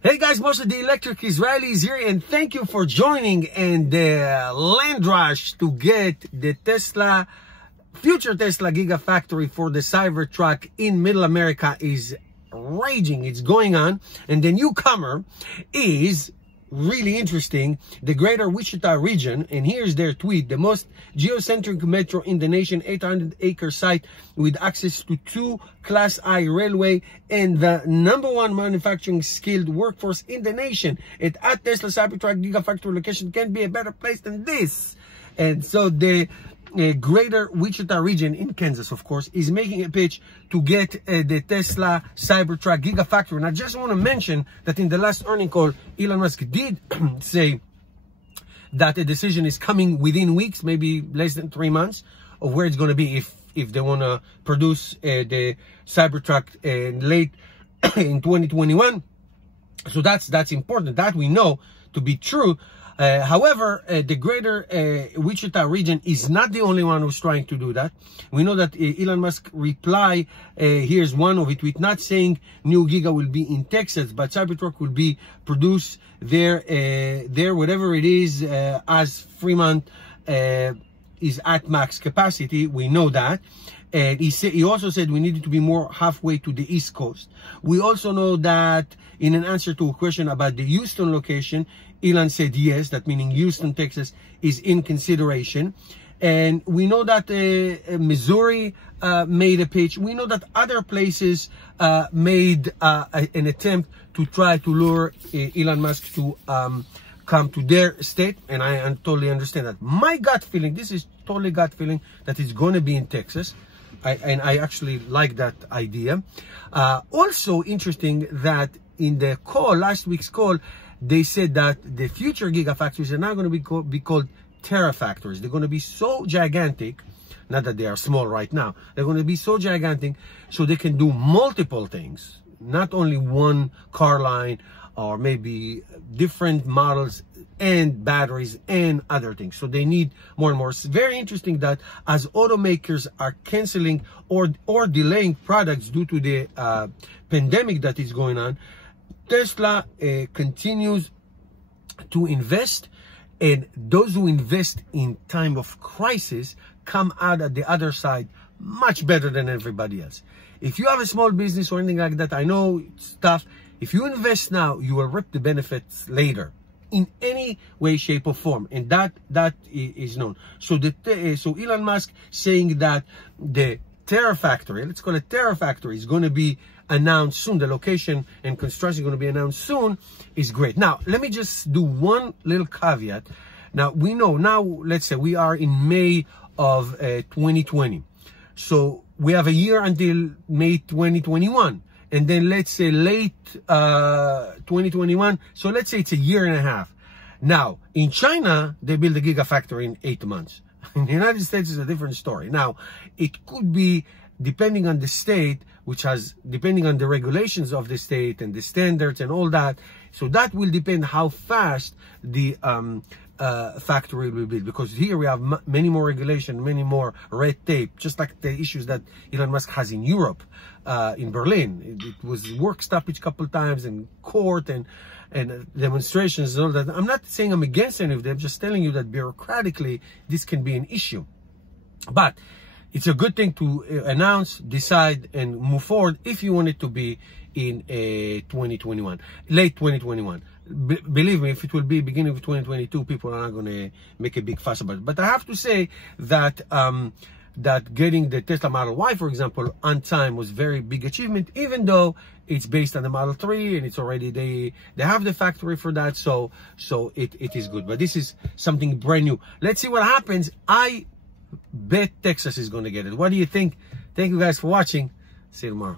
Hey guys, Moshe the Electric Israeli is here, and thank you for joining. And the land rush to get the future Tesla Gigafactory for the Cybertruck in Middle America is raging. It's going on. And the newcomer is really interesting, the greater Wichita region. And here's their tweet: the most geocentric metro in the nation, 800-acre site with access to 2 Class I railway and the #1 manufacturing skilled workforce in the nation. At Tesla Cybertruck Gigafactory location can't be a better place than this. And so the greater Wichita region in Kansas, of course, is making a pitch to get the Tesla Cybertruck Gigafactory. And I just want to mention that in the last earnings call, Elon Musk did say that a decision is coming within weeks, maybe less than 3 months, of where it's going to be if they want to produce the Cybertruck late in 2021. So that's important. That we know to be true. However, the greater Wichita region is not the only one who's trying to do that. We know that Elon Musk reply, here's one of it, with not saying new Giga will be in Texas, but Cybertruck will be produced there, whatever it is, as Fremont is at max capacity. We know that. And he also said we needed to be more halfway to the East Coast. We also know that in an answer to a question about the Houston location, Elon said yes, that meaning Houston, Texas is in consideration. And we know that Missouri made a pitch. We know that other places made an attempt to try to lure Elon Musk to come to their state. And I totally understand that. My gut feeling, this is totally gut feeling, that it's going to be in Texas. And I actually like that idea. Also interesting that in the call, last week's call, they said that the future gigafactories are now going to be called Terafactories. They're going to be so gigantic, not that they are small right now, they're going to be so gigantic so they can do multiple things, not only one car line or maybe different models and batteries and other things. So they need more and more. It's very interesting that as automakers are canceling or delaying products due to the pandemic that is going on, Tesla continues to invest, and those who invest in time of crisis come out at the other side much better than everybody else. If you have a small business or anything like that, I know it's tough. If you invest now, you will reap the benefits later in any way, shape, or form, and that is known. So so Elon Musk saying that the Terafactory, let's call it Terafactory, is going to be announced soon. The location and construction is going to be announced soon is great. Now, let me just do one little caveat. Now, we know now, let's say we are in May of 2020. So we have a year until May 2021. And then let's say late 2021. So let's say it's a year and a half. Now, in China, they build a gigafactory in 8 months. In the United States, is a different story. Now, it could be, depending on the state, depending on the regulations of the state and the standards and all that. So that will depend how fast the factory will be, because here we have many more regulation, many more red tape, just like the issues that Elon Musk has in Europe, in Berlin. It was work stoppage a couple of times, and court and demonstrations and all that. I'm not saying I'm against any of them, just telling you that bureaucratically this can be an issue. But it's a good thing to announce, decide, and move forward if you want it to be in 2021, late 2021. Believe me, if it will be beginning of 2022, people are not going to make a big fuss about it. But I have to say that that getting the Tesla Model Y, for example, on time was very big achievement, even though it's based on the Model 3 and it's already, they have the factory for that. So it is good. But this is something brand new. Let's see what happens. I bet Texas is going to get it. What do you think? Thank you guys for watching. See you tomorrow.